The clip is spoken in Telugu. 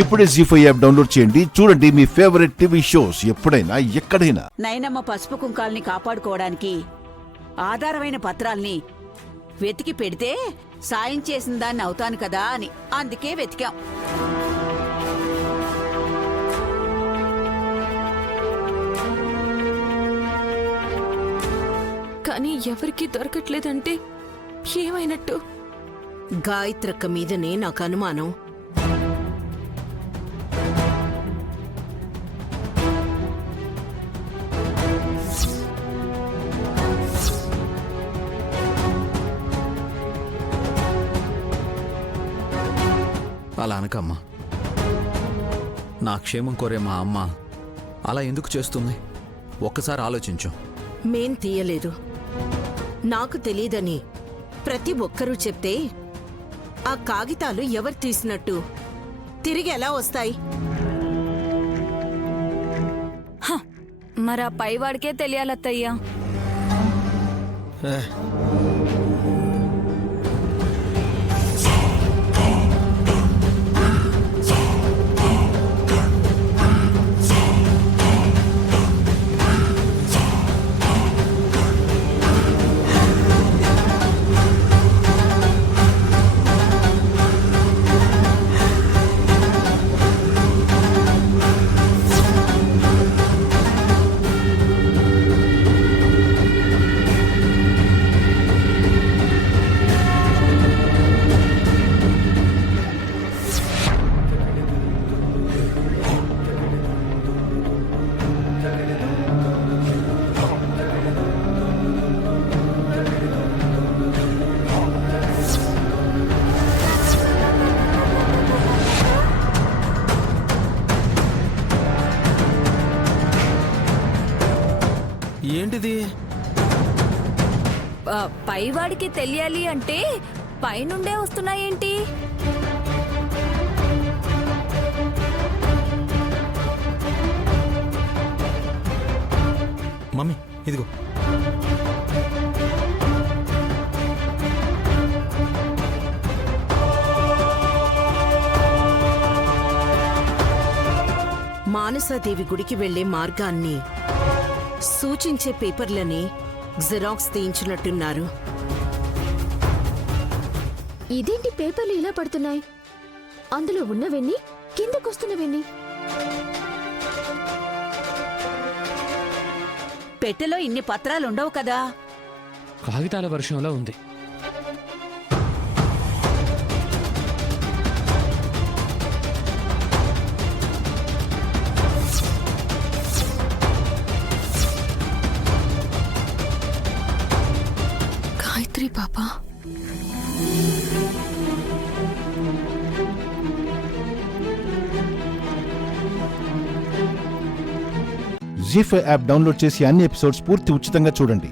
ఇప్పుడే జీ5 యాప్ డౌన్లోడ్ చేయండి. చూడండి మీ ఫేవరెట్ టీవీ షోస్ ఎప్పుడైనా ఎక్కడైనా. నైనమ్మ పసుపు కుంకాల్ని కాపాడుకోవడానికి ఆధారమైన పత్రాల్ని వెతికి పెడితే సాయం చేసిన దాన్ని అవుతాను కదా అని అందుకే వెతికాం. కానీ ఎవరికీ దొరకట్లేదంటే ఏమైనట్టు? గాయత్రక్క మీదనే నాకు అనుమానం. అలా అనకమ్మా. నా క్షేమం కోరే మా అమ్మ అలా ఎందుకు చేస్తుంది? ఒక్కసారి ఆలోచించు. మేం తీయలేదు, నాకు తెలీదని ప్రతి ఒక్కరూ చెప్తే ఆ కాగితాలు ఎవరు తీసినట్టు తిరిగి ఎలా వస్తాయి? మరా పైవాడికే తెలియాలత్తయ్యా. ఏంటిది? పైవాడికి తెలియాలి అంటే పైనుండే వస్తున్నాయేంటి? మమ్మీ ఇదిగో. మానసాదేవి గుడికి వెళ్లే మార్గాన్ని సూచించే పేపర్లని జిరాక్స్ తీయించినట్టున్నారు. ఇదేంటి పేపర్లు ఇలా పడుతున్నాయి? అందులో ఉన్నవెన్ని, కిందకొస్తున్నవెన్ని? పెట్టెలో ఇన్ని పత్రాలుండవు కదా. కాగితాల వర్షంలో ఉంది. గాయత్రి పాపా, జీ5 యాప్ డౌన్లోడ్ చేసి అన్ని ఎపిసోడ్స్ పూర్తి ఉచితంగా చూడండి.